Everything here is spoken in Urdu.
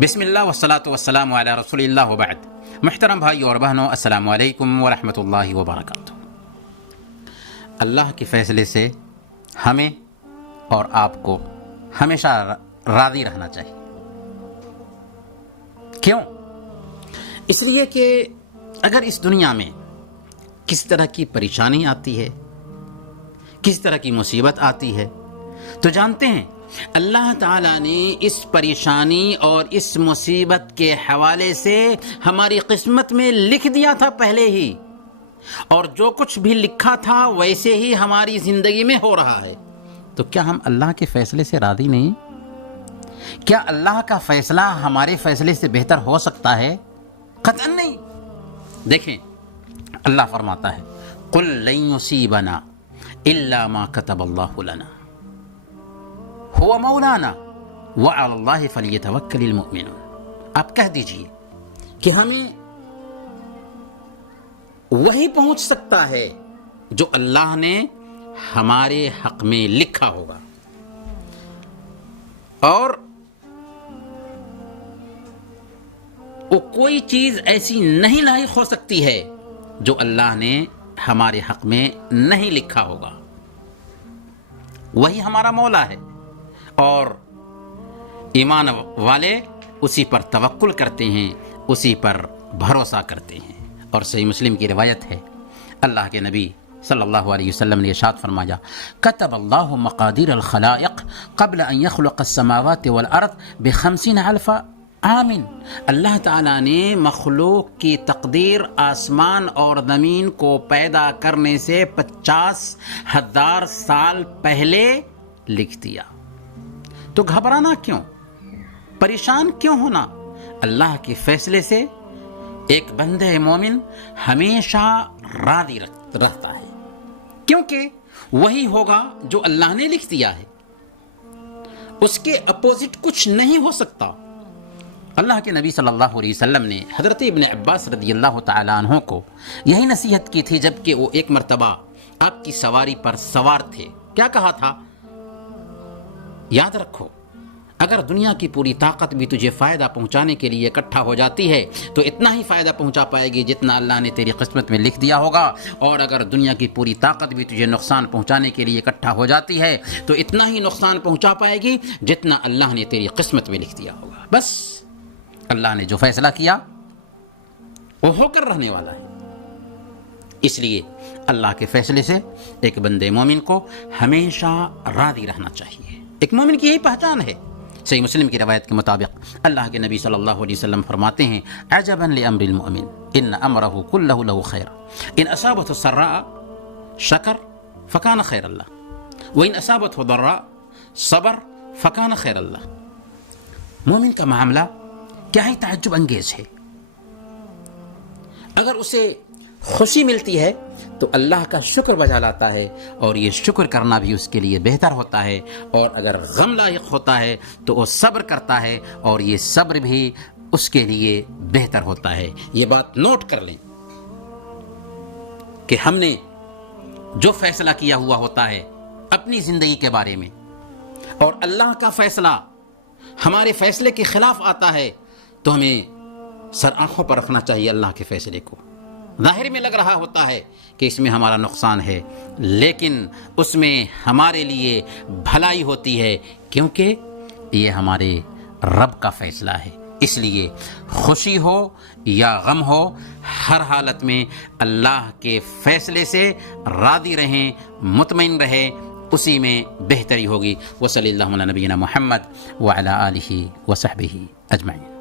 بسم اللہ والصلاة والسلام علی رسول اللہ وبعد. محترم بھائیو اور بہنوں، السلام علیکم ورحمۃ اللہ وبرکاتہ. اللہ کے فیصلے سے ہمیں اور آپ کو ہمیشہ راضی رہنا چاہیے. کیوں؟ اس لیے کہ اگر اس دنیا میں کس طرح کی پریشانی آتی ہے، کس طرح کی مصیبت آتی ہے، تو جانتے ہیں اللہ تعالیٰ نے اس پریشانی اور اس مصیبت کے حوالے سے ہماری قسمت میں لکھ دیا تھا پہلے ہی، اور جو کچھ بھی لکھا تھا ویسے ہی ہماری زندگی میں ہو رہا ہے. تو کیا ہم اللہ کے فیصلے سے راضی نہیں؟ کیا اللہ کا فیصلہ ہمارے فیصلے سے بہتر ہو سکتا ہے؟ قطعاً نہیں. دیکھیں اللہ فرماتا ہے قُلْ لَن يُصِيبَنَا إِلَّا مَا كَتَبَ اللَّهُ لَنَا هُوَ مَوْلَانَا وَعَلَى اللَّهِ فَلْيَتَوَكَّلِ الْمُؤْمِنُونَ. آپ کہہ دیجئے کہ ہمیں وہی پہنچ سکتا ہے جو اللہ نے ہمارے حق میں لکھا ہوگا، اور وہ کوئی چیز ایسی نہیں لاحق ہو سکتی ہے جو اللہ نے ہمارے حق میں نہیں لکھا ہوگا. وہی ہمارا مولا ہے، اور ایمان والے اسی پر توکل کرتے ہیں، اسی پر بھروسہ کرتے ہیں. اور صحیح مسلم کی روایت ہے، اللہ کے نبی صلی اللہ علیہ وسلم نے ارشاد فرمایا کتب اللہ مقادیر الخلائق قبل ان يخلق السماوات والارض ب50,000 عام. اللہ تعالیٰ نے مخلوق کی تقدیر آسمان اور زمین کو پیدا کرنے سے 50,000 سال پہلے لکھ دیا. تو گھبرانا کیوں؟ پریشان کیوں ہونا؟ اللہ کے فیصلے سے ایک بندہ مومن ہمیشہ راضی رہتا ہے، کیونکہ وہی ہوگا جو اللہ نے لکھ دیا ہے، اس کے اپوزٹ کچھ نہیں ہو سکتا. اللہ کے نبی صلی اللہ علیہ وسلم نے حضرت ابن عباس رضی اللہ تعالیٰ عنہ کو یہی نصیحت کی تھی جب کہ وہ ایک مرتبہ آپ کی سواری پر سوار تھے. کیا کہا تھا؟ یاد رکھو، اگر دنیا کی پوری طاقت بھی تجھے فائدہ پہنچانے کے لیے اکٹھا ہو جاتی ہے تو اتنا ہی فائدہ پہنچا پائے گی جتنا اللہ نے تیری قسمت میں لکھ دیا ہوگا، اور اگر دنیا کی پوری طاقت بھی تجھے نقصان پہنچانے کے لیے اکٹھا ہو جاتی ہے تو اتنا ہی نقصان پہنچا پائے گی جتنا اللہ نے تیری قسمت میں لکھ دیا ہوگا. بس اللہ نے جو فیصلہ کیا وہ ہو کر رہنے والا ہے. اس لیے اللہ کے فیصلے سے ایک بندے مومن کو ہمیشہ راضی رہنا چاہیے. ایک مومن کی یہی پہچان ہے. صحیح مسلم کی روایت کے مطابق اللہ کے نبی صلی اللہ علیہ وسلم فرماتے ہیں عجبا لامر المؤمن ان امرہ کلہ لہ خیر ان اصابته السراء شکر فکان خیر اللہ وان اصابته ضراء صبر فکان خیر اللہ. مومن کا معاملہ کیا ہی تعجب انگیز ہے. اگر اسے خوشی ملتی ہے تو اللہ کا شکر بجا لاتا ہے، اور یہ شکر کرنا بھی اس کے لیے بہتر ہوتا ہے. اور اگر غم لاحق ہوتا ہے تو وہ صبر کرتا ہے، اور یہ صبر بھی اس کے لیے بہتر ہوتا ہے. یہ بات نوٹ کر لیں کہ ہم نے جو فیصلہ کیا ہوا ہوتا ہے اپنی زندگی کے بارے میں، اور اللہ کا فیصلہ ہمارے فیصلے کے خلاف آتا ہے، تو ہمیں سر آنکھوں پر رکھنا چاہیے اللہ کے فیصلے کو. ظاہر میں لگ رہا ہوتا ہے کہ اس میں ہمارا نقصان ہے، لیکن اس میں ہمارے لیے بھلائی ہوتی ہے، کیونکہ یہ ہمارے رب کا فیصلہ ہے. اس لیے خوشی ہو یا غم ہو، ہر حالت میں اللہ کے فیصلے سے راضی رہیں، مطمئن رہیں، اسی میں بہتری ہوگی. وصلی اللہ علی نبینا محمد وعلی آلہ وصحبہ اجمعین.